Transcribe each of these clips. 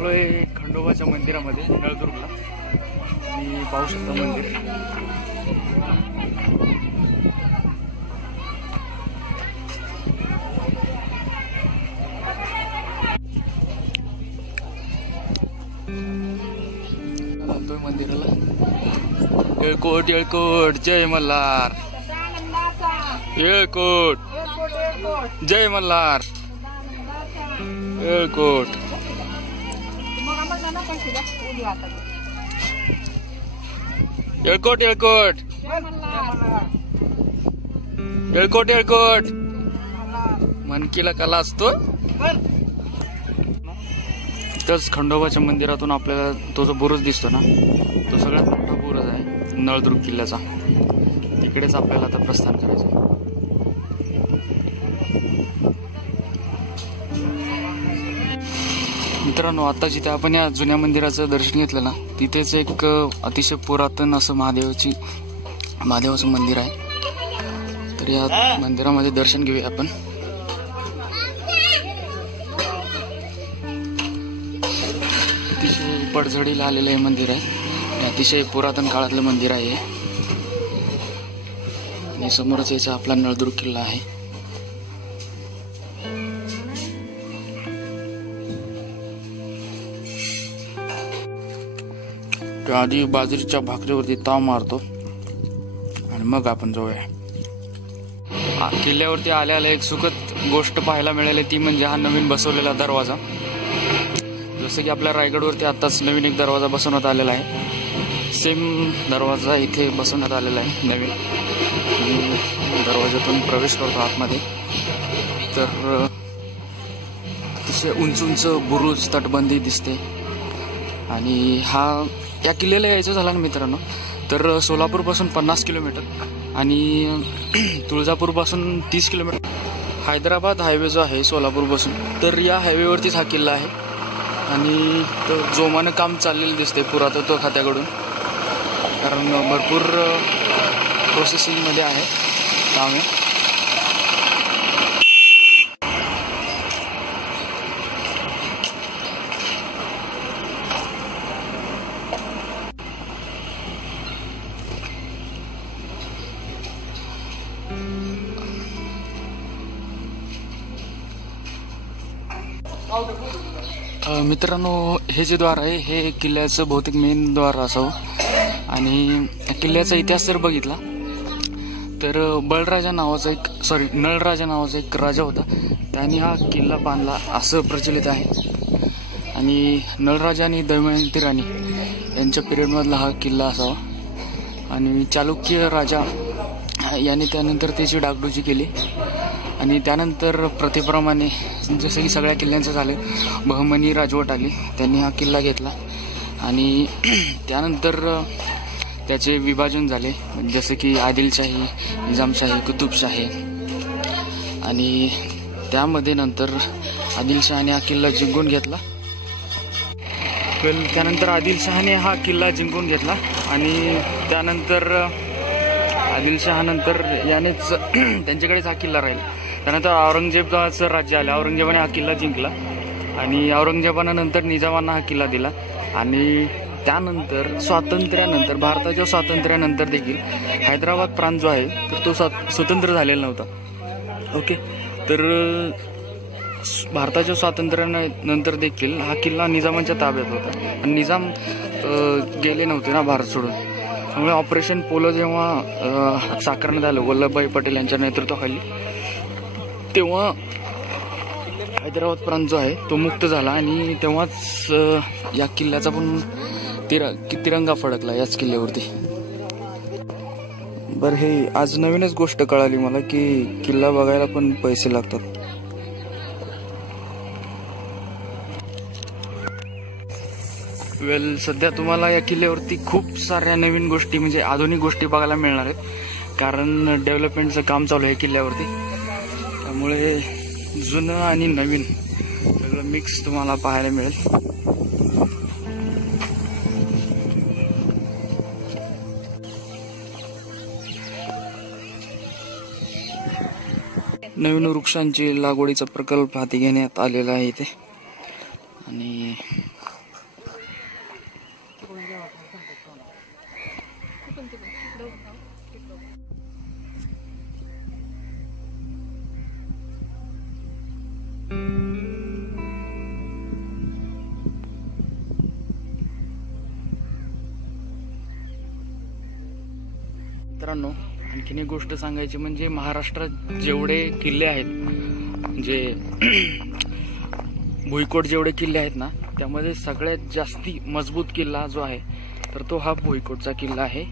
आलोय खंडोबाच्या मंदिरामध्ये नळदुर्गला आणि पाहू शकता मंदिर। आलोय मंदिराला। येळकोट येळकोट जय मल्हार, येळकोट जय मल्हार, येळकोट येळकोट येळकोट येळकोट येळकोट मनकीला कला असतो। इथंच खंडोबाच्या मंदिरातून आपल्याला तो जो बुरुज दिसतो ना, तो सगळ्यात मोठा बुरुज आहे नळदुर्ग किल्ल्याचा। तिकडेच आपल्याला आता प्रस्थान करायचं। मित्रांनो, आता जिथे आपण या जुन्या मंदिराचं दर्शन घेतलं ना, तिथेच एक अतिशय पुरातन असं महादेवाचं मंदिर आहे। तर या मंदिरामध्ये दर्शन घेऊया आपण। अतिशय पडझडीला आलेलं हे मंदिर आहे। अतिशय पुरातन काळातलं मंदिर आहे आणि समोरच याचा आपला नळदुर्ग किल्ला आहे। आधी बाजरीच्या भाकरीवरती ताव मारतो आणि मग आपण जाऊया। किल्ल्यावरती आल्याला एक सुखद गोष्ट पाहायला मिळाली, ती म्हणजे हा नवीन बसवलेला दरवाजा। जसं की आपल्या रायगडवरती आताच नवीन एक दरवाजा बसवण्यात आलेला आहे, सेम दरवाजा इथे बसवण्यात आलेला आहे नवीन। दरवाजातून प्रवेश करतो आतमध्ये, तर अतिशय उंच उंच बुरुज तटबंदी दिसते। आणि हा या किल्ल्याला यायचं झालं ना मित्रांनो, तर सोलापूर पासून 50 किलोमीटर आणि तुळजापूर पासून 30 किलोमीटर हैदराबाद हायवे जो आहे सोलापूर पासून, तर या हायवेवरतीच हा किल्ला आहे। आणि तो जोमानं काम चाललेलं दिसते पुरातत्व खात्याकडून, कारण भरपूर प्रोसेसिंगमध्ये आहे काम आहे। मित्रांनो, हे जे द्वार आहे हे किल्ल्याचं बहुतेक मेन द्वार असावं। आणि किल्ल्याचा इतिहास जर बघितला तर नळराजा नावाचा एक राजा होता, त्याने हा किल्ला बांधला असं प्रचलित आहे। आणि नळराजा आणि दमयंती राणी यांच्या पिरियडमधला हा किल्ला असावा। आणि चालुक्य राजा याने त्यानंतर त्याची डागडुजी केली आणि त्यानंतर प्रथेप्रमाणे जसं की सगळ्या किल्ल्यांचं झालं, बहमनी राजवट आली, त्यांनी हा किल्ला घेतला आणि त्यानंतर त्याचे विभाजन झाले, जसं की आदिलशाही, निजामशाही, कुतुबशाही। आणि त्यामध्ये नंतर आदिलशहाने हा किल्ला जिंकून घेतला। त्यानंतर आदिलशहाने हा किल्ला जिंकून घेतला आणि त्यानंतर आदिलशहानंतर यानेच त्यांच्याकडेच हा किल्ला राहिला। त्यानंतर औरंगजेबाचं राज्य आलं, औरंगजेबाने हा किल्ला जिंकला आणि औरंगजेबानंतर निजामांना हा किल्ला दिला। आणि त्यानंतर भारताच्या स्वातंत्र्यानंतर देखील हैदराबाद प्रांत जो आहे तर तो स्वतंत्र झालेला नव्हता। ओके, तर भारताच्या स्वातंत्र्यानंतर देखील हा किल्ला निजामांच्या ताब्यात होता आणि निजाम गेले नव्हते ना भारत सोडून। त्यामुळे ऑपरेशन पोलो जेव्हा साकारण्यात आलं वल्लभभाई पटेल यांच्या नेतृत्वाखाली, तेव्हा हैदराबाद प्रांत जो आहे तो मुक्त झाला आणि तेव्हाच या किल्ल्याचा पण तिरंगा फडकला याच किल्ल्यावरती। बरं, हे आज नवीनच गोष्ट कळाली मला की किल्ला बघायला पण पैसे लागतात। सध्या तुम्हाला या किल्ल्यावरती खूप साऱ्या नवीन गोष्टी म्हणजे आधुनिक गोष्टी बघायला मिळणार आहेत, कारण डेव्हलपमेंटचं काम चालू आहे किल्ल्यावरती। त्यामुळे जुनं आणि नवीन सगळं मिक्स तुम्हाला पाहायला मिळेल। नवीन वृक्षांची लागवडीचा प्रकल्प हाती घेण्यात आलेला आहे इथे आणि मित्रांनो, आणखीन एक गोष्ट सांगायची म्हणजे महाराष्ट्रात जेवढे किल्ले आहेत, म्हणजे भुईकोट जेवढे किल्ले आहेत ना, त्यामध्ये सगळ्यात जास्ती मजबूत किल्ला जो आहे तर तो हा भुईकोटचा किल्ला आहे.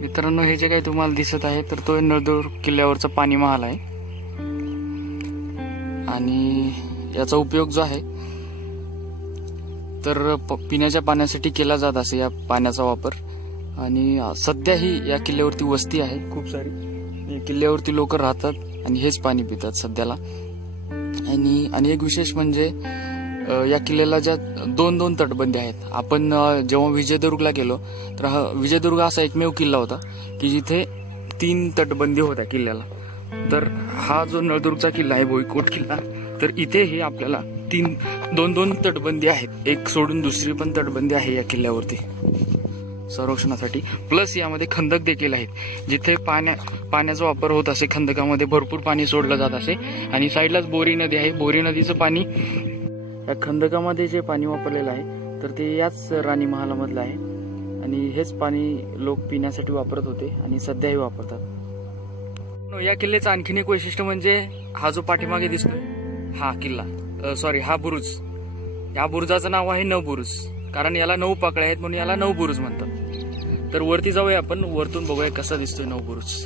मित्रांनो, हे जे काही तुम्हाला दिसत आहे तर तो नळदुर्ग किल्ल्यावरचा पाणी महाल आहे आणि याचा उपयोग जो आहे तर पिण्याच्या पाण्यासाठी केला जात असे या पाण्याचा वापर. आणि सध्याही या किल्ल्यावरती वस्ती आहे खूप सारी. किल्ल्यावरती लोक राहतात आणि हेच पाणी पितात सध्याला. आणि एक विशेष म्हणजे या किल्ल्याला ज्या दोन तटबंदी आहेत. आपण जेव्हा विजयदुर्गला गेलो तर हा विजयदुर्ग असा एकमेव किल्ला होता की जिथे 3 तटबंदी होत्या किल्ल्याला. तर हा जो नळदुर्गचा किल्ला आहे, भुईकोट किल्ला, तर इथेही आपल्याला 2 तटबंदी आहेत. एक सोडून दुसरी पण तटबंदी आहे या किल्ल्यावरती संरक्षणासाठी. प्लस यामध्ये खंदक देखील आहेत, जिथे पाण्याचा वापर होत असे. खंदकामध्ये भरपूर पाणी सोडलं जात असे. आणि साईडलाच बोरी नदी आहे. बोरी नदीचं पाणी या खंदकामध्ये जे पाणी वापरलेलं आहे तर ते याच राणी महालामधलं आहे. आणि हेच पाणी लोक पिण्यासाठी वापरत होते आणि सध्याही वापरतात. या किल्ल्याचं आणखीन एक वैशिष्ट्य म्हणजे हा जो पाठीमागे दिसतोय हा किल्ला, हा बुरुज. या बुरुजाचं नाव आहे नवबुरुज, कारण याला 9 पाकळ्या आहेत म्हणून याला नवबुरुज म्हणतात. तर वरती जाऊया आपण, वरतून बघूया कसा दिसतोय नवबुरुज.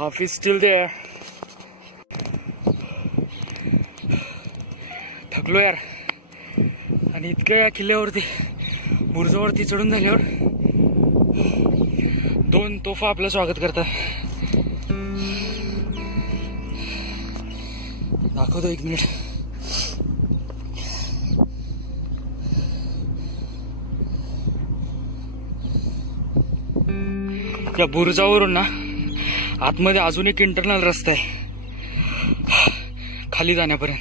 Hafiz still there. थकलो यार. आणि इतकं या किल्ल्यावरती बुरुजावरती चढून झाल्यावर 2 तोफा आपलं स्वागत करतात. दाखवतो 1 मिनिट. या बुरुजावरून ना आतमध्ये अजून एक इंटरनल रस्ता आहे खाली जाण्यापर्यंत.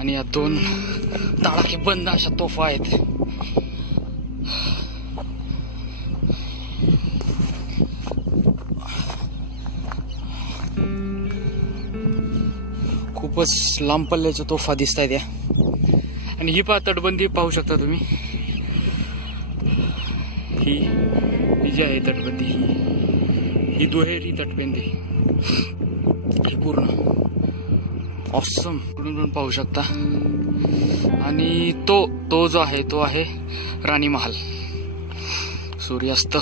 आणि या 2 ताळाखे बंद अशा तोफा आहेत. खूपच लांब पल्ल्याच्या तोफा दिसत आहेत या. आणि ही तटबंदी पाहू शकता तुम्ही. ही जी आहे तटबंदी, ही दुहेरी तटबंदी, ही पूर्ण ऑसम पण पाहू शकता. आणि तो जो आहे तो आहे राणी महाल. सूर्यास्त.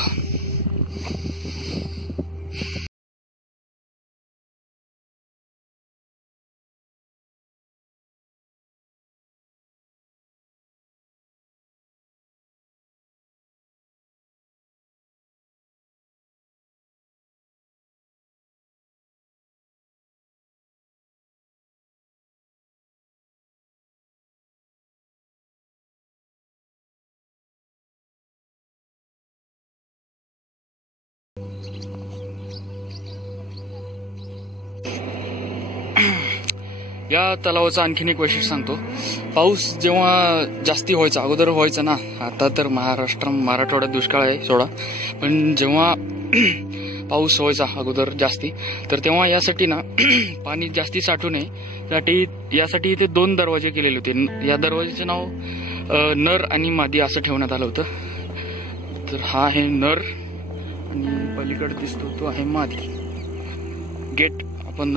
या तलावाचं आणखीन एक वैशिष्ट्य सांगतो. पाऊस जेव्हा जास्ती व्हायचा, अगोदर व्हायचा ना, आता तर मराठवाड्यात दुष्काळ आहे सोडा, पण जेव्हा पाऊस व्हायचा अगोदर जास्ती, तर तेव्हा यासाठी ना पाणी जास्ती साठू नये यासाठी इथे 2 दरवाजे केलेले होते. या दरवाजेचे नाव नर आणि मादी असं ठेवण्यात आलं होतं. तर हा आहे नर आणि पलीकडे दिसतो तो आहे मादी. गेट आपण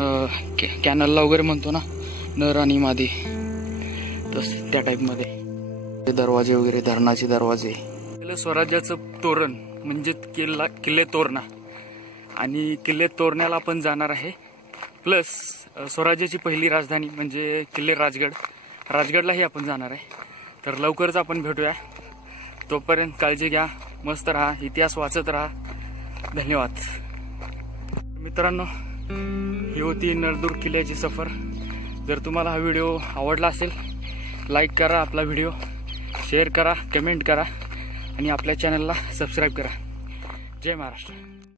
कॅनलला वगैरे म्हणतो ना, नर आणि मादी, तस त्या टाईपमध्ये दरवाजे वगैरे, धरणाचे दरवाजे. स्वराज्याचं तोरण म्हणजे किल्ले तोरणा. आणि किल्ले तोरण्याला आपण जाणार आहे. प्लस स्वराज्याची पहिली राजधानी म्हणजे किल्ले राजगडलाही आपण जाणार आहे. तर लवकरच आपण भेटूया. तोपर्यंत काळजी घ्या, मस्त राहा, इतिहास वाचत राहा. धन्यवाद मित्रांनो. ही होती नळदुर्ग किल्ल्याची सफर. जर तुम्हाला हा व्हिडिओ आवडला असेल, लाईक करा आपला व्हिडिओ, शेअर करा, कमेंट करा आणि आपल्या चॅनलला सबस्क्राईब करा. जय महाराष्ट्र.